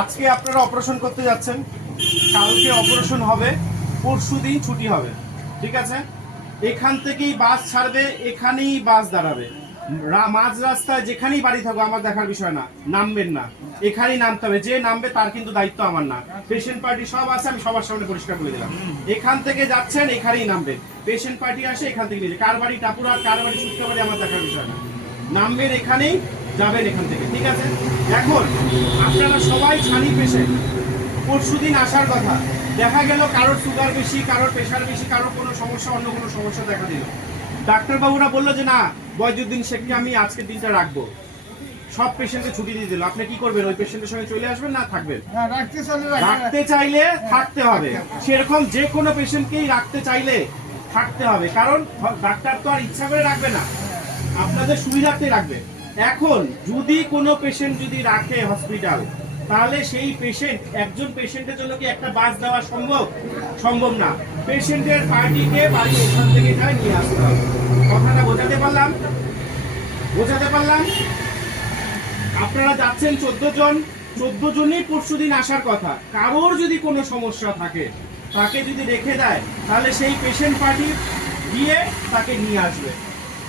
আজকে আপনারা অপারেশন করতে যাচ্ছেন, কালকে অপারেশন হবে, পরশুদিন ছুটি হবে, ঠিক আছে? এখান থেকেই বাস ছাড়বে, এখানেই বাস দাঁড়াবে, মাঝ রাস্তায় যেখানেই বাড়ি থাকো আমার দেখার বিষয় না, নামবেন না, এখানেই নামতে হবে। যে নামবে তার কিন্তু দায়িত্ব আমার না। পেশেন্ট পার্টি সব আছে, আমি সবার সামনে পরিষ্কার করে দিলাম। এখান থেকে যাচ্ছেন, এখানেই নামবেন। পেশেন্ট পার্টি আসে, এখান থেকে নিয়ে কার বাড়ি টাপুরা, কার বাড়ি সুস্থ বাড়ি আমার দেখার বিষয় না। নামবেন এখানেই, যাবেন এখান থেকে, ঠিক আছে? এখন আপনারা সবাই ছানি পেশেন্ট, পরশুদিন আসার কথা, দেখা গেল কারোর সুগার বেশি, কারোর প্রেশার বেশি, কারোর কোনো সমস্যা, অন্য কোনো সমস্যা দেখা দিল। ডাক্তারবাবুরা বললো যে না, বয়জুদ্দিন শেখকে আমি আজকের দিনটা রাখবো, সব পেশেন্টকে ছুটি দিয়ে দিল। আপনি কি করবেন? ওই পেশেন্টের সঙ্গে চলে আসবেন না থাকবেন? রাখতে চাইলে থাকতে হবে, সেরকম যে কোনো পেশেন্টকেই রাখতে চাইলে থাকতে হবে, কারণ ডাক্তার তো আর ইচ্ছা করে রাখবে না, আপনাদের সুবিধার্থে রাখবে। এখন যদি কোনো পেশেন্ট যদি রাখে হসপিটাল, তাহলে সেই পেশেন্ট, একজন পেশেন্টের জন্য কি একটা বাস দেওয়া সম্ভব? সম্ভব না। পেশেন্টের পার্টিকে বাড়ি ওখান থেকে যায় নিয়ে আসতে হবে। কথাটা বোঝাতে পারলাম? বোঝাতে পারলাম? আপনারা যাচ্ছেন 14 জন, 14 জনই পরশুদিন আসার কথা। কারোর যদি কোনো সমস্যা থাকে, তাকে যদি রেখে দেয়, তাহলে সেই পেশেন্ট পার্টি গিয়ে তাকে নিয়ে আসবে।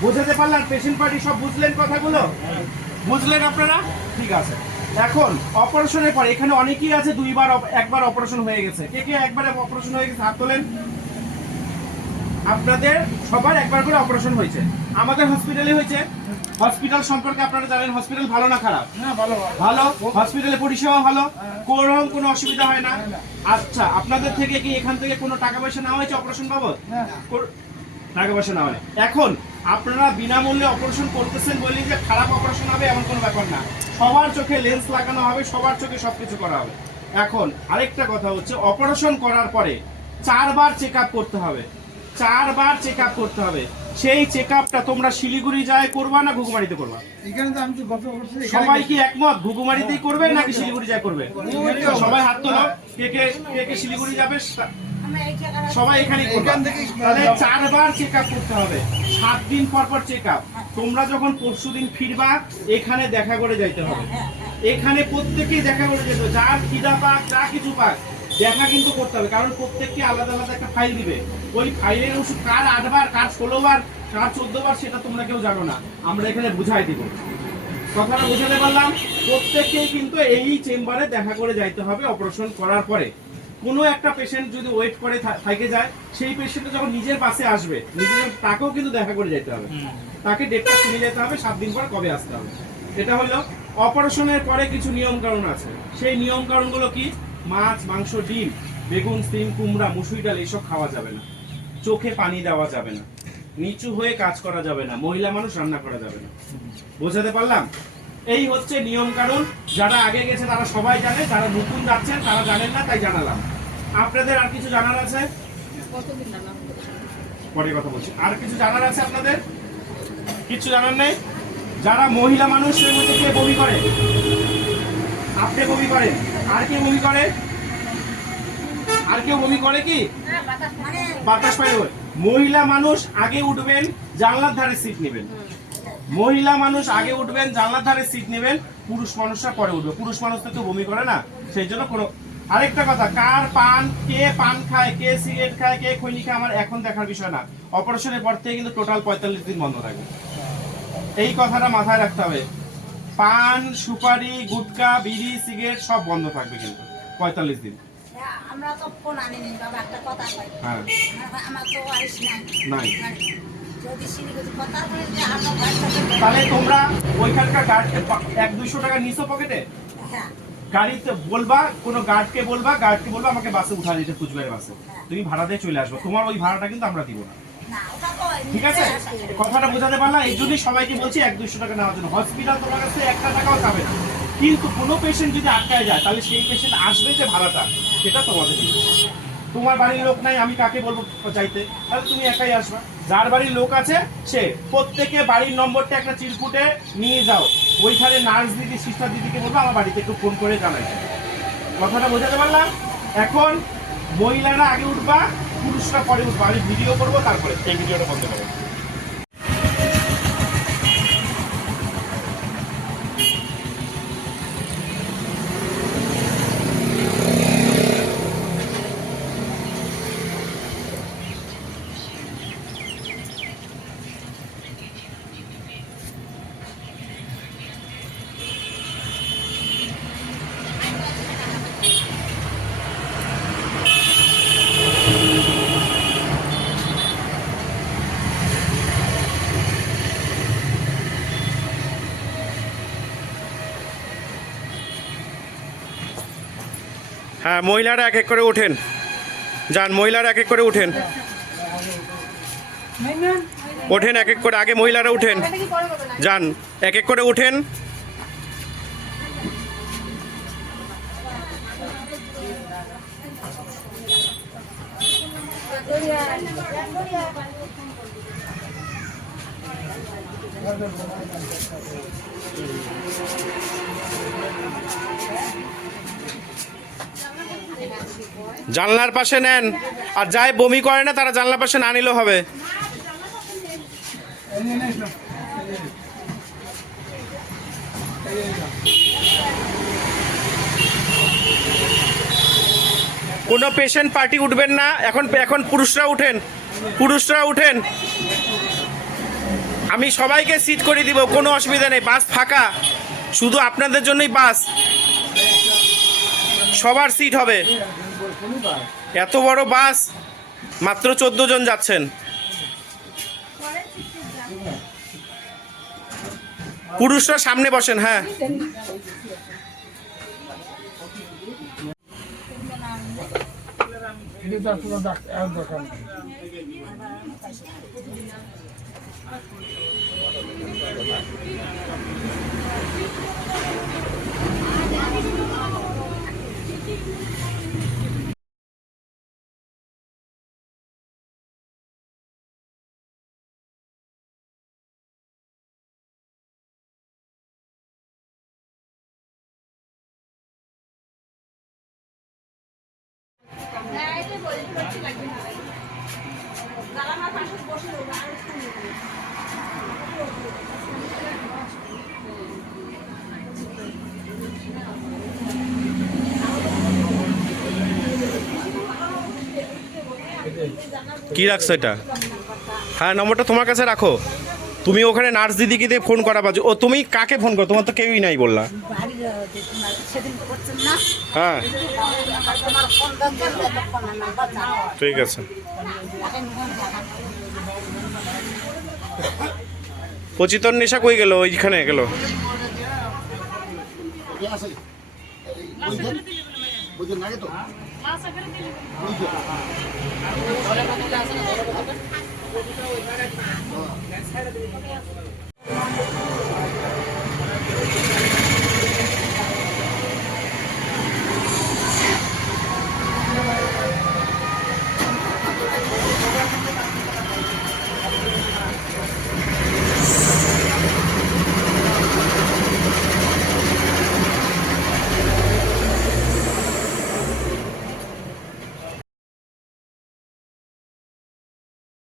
বোঝাতে পারলাম? পেশেন্ট পার্টি সব বুঝলেন কথাগুলো? বুঝলেন আপনারা? ঠিক আছে। এখন অপারেশনের পর এখানে অনেকেই আছে একবার অপারেশন হয়ে গেছে। কে কে একবার অপারেশন হয়ে গেছে হাত তোলেন। আপনাদের সবার একবার করে অপারেশন হয়েছে। আমাদের হসপিটালে হয়েছে। হসপিটাল সম্পর্কে আপনারা জানেন, হসপিটাল ভালো না খারাপ? ভালো। হসপিটালে পরিষেবা ভালো, কোনো অসুবিধা হয় না। আচ্ছা, আপনাদের থেকে কি এখান থেকে কোনো টাকা পয়সা নেওয়া হয়েছে অপারেশন বাবদ? টাকা পয়সা নেওয়া হয়। এখন আপনারা বিনামূল্যে অপারেশন করতেছেন বলে যে খারাপ অপারেশন হবে এমন কোনো ব্যাপার না। সবার চোখে লেন্স লাগানো হবে, সবার চোখে সবকিছু করা হবে। এখন আরেকটা কথা হচ্ছে, অপারেশন করার পরে 4 বার চেক আপ করতে হবে। 4 বার চেক আপ করতে হবে। সেই চেক আপটা তোমরা শিলিগুড়ি যায় করবা না ঘুঘুমারিতে করবা? সবাই কি একমত ঘুঘুমারিতেই করবে নাকি শিলিগুড়ি যায় করবে? সবাই হাত তোলো। কে কে শিলিগুড়ি যাবে? সবাই এখানে তাহলে 4 বার চেক আপ করতে হবে, 7 দিন পর পর চেক আপ। তোমরা যখন পরশুদিন ফিরবা, এখানে দেখা করে যাইতে হবে। এখানে প্রত্যেকেই দেখা করে যেতে হবে, যার খিদা পাক, যা কিছু পাক, দেখা কিন্তু করতে হবে। কারণ প্রত্যেককে আলাদা আলাদা একটা ফাইল দিবে। ওই ফাইলের ওষুধ কার 8 বার, কার 16 বার, কার 14 বার, সেটা তোমরা কেউ জানো না, আমরা এখানে বুঝাই দিব। কথাটা বুঝাতে পারলাম? প্রত্যেককেই কিন্তু এই চেম্বারে দেখা করে যাইতে হবে অপারেশন করার পরে। কোনো একটা পেশেন্ট যদি ওয়েট করে থেকে যায়, সেই পেশেন্ট যখন নিজের পাশে আসবে, তাকেও কিন্তু দেখা করে যেতে হবে। তাকে ডেটটা শুনে যেতে হবে 7 দিন পর কবে আসতে হবে। এটা হলো অপারেশনের পরে কিছু নিয়ম কানুন আছে। সেই নিয়ম কানুনগুলো কি? মাছ, মাংস, ডিম, বেগুন, সিম, কুমড়া, মুসুরি ডাল এইসব খাওয়া যাবে না। চোখে পানি দেওয়া যাবে না। নিচু হয়ে কাজ করা যাবে না। মহিলা মানুষ রান্না করা যাবে না। বোঝাতে পারলাম? এই হচ্ছে নিয়ম কানুন। যারা আগে গেছে তারা সবাই জানে, যারা নতুন যাচ্ছেন তারা জানেন না, তাই জানালাম। আপনাদের আর কিছু জানার আছে? পরে কথা বলছি। আর কিছু জানার আছে আপনাদের? কিছু জানার নেই? যারা মহিলা মানুষ, এর মধ্যে কে বমি করে? আপনি বমি করেন? আর কে বমি করে? আর কেউ বমি করে কি? বাতাস পায়। মহিলা মানুষ আগে উঠবেন, জানলার ধারে সিট নেবেন। মহিলা মানুষ আগে উঠবেন, জানলার ধারে সিট নেবেন। পুরুষ মানুষরা পরে উঠবে। পুরুষ মানুষ তো বমি করে না, সেই জন্য কোনো। আরেকটা কথা, কে পান খায়, কে সিগারেট খায়, কে খৈনি খায়, আমার এখন দেখার বিষয় না। অপারেশনের পর থেকে কিন্তু টোটাল 45 দিন বন্ধ থাকবে। এই কথাটা মাথায় রাখতে হবে। পান, সুপারি, গুটকা, বিড়ি, সিগারেট সব বন্ধ থাকবে কিন্তু 45 দিন। আমরা তো ফোন আনিনি বাবা, একটা কথা কই। হ্যাঁ, আমার তো আইস নাই। যদি শিলিগুড়ি কথা বলে যে আমরা তাহলে তোমরা ওইখানকার গার্ডকে 100-200 টাকা নিছো পকেটে? হ্যাঁ। গাড়িতে বলবা, কোনো গার্ডকে বলবা আমাকে বাসে উঠা দিতে, কুচবিহার বাসে। তুমি ভাড়া দিয়ে চলে আসবে। তোমার ওই ভাড়াটা কিন্তু আমরা দিব না। ঠিক আছে? কথাটা বোঝাতে পারলাম? এই জন্যই সবাইকে বলছি 100-200 টাকা নেওয়ার জন্য। হসপিটাল তোমার কাছে 1 টাকাও চাবে না। কিন্তু কোনো পেশেন্ট যদি আটকায় যায়, তাহলে সেই পেশেন্ট আসবে যে ভাড়াটা, সেটা তোমাদের দিবে। তোমার বাড়ির লোক নাই, আমি কাকে বলবো চাইতে? তাহলে তুমি একাই আসবা। যার বাড়ির লোক আছে সে প্রত্যেকে বাড়ির নম্বরটা একটা চিরকুটে নিয়ে যাও। ওইখানে নার্স দিদি, সিস্টার দিদিকে বলবো আমার বাড়িতে একটু ফোন করে জানাই। কথাটা বোঝাতে পারলাম? এখন মহিলারা আগে উঠবা, পুরুষরা পরে উঠবা। আমি ভিডিও করবো, তারপরে এই ভিডিওটা বন্ধ করবো। হ্যাঁ, মহিলারা এক এক করে ওঠেন, যান মহিলারা এক এক করে উঠেন, ওঠেন এক এক করে, আগে মহিলারা উঠেন, যান এক এক করে উঠেন। জানলার পাশে নেন, আর যাই বমি করে না তারা জানলার পাশে না নিলেও হবে। কোনো পেশেন্ট পার্টি উঠবেন না এখন, এখন পুরুষরা উঠেন, পুরুষরা উঠেন, আমি সবাইকে সিট করে দিব, কোনো অসুবিধা নেই, বাস ফাঁকা, শুধু আপনাদের জন্যই বাস, সবার সিট হবে। এত বড় বাস, মাত্র 14 জন যাচ্ছেন। পুরুষরা সামনে বসেন। হ্যাঁ, কি রাখছো এটা? হ্যাঁ, নম্বরটা তোমার কাছে রাখো, তুমি ওখানে নার্স দিদিকে দিয়ে ফোন করা বাজু। ও তুমি কাকে ফোন করো? তোমার তো কেউই নাই বললা। হ্যাঁ, ঠিক আছে। পচিতর নেশা কই গেল? ওইখানে গেল।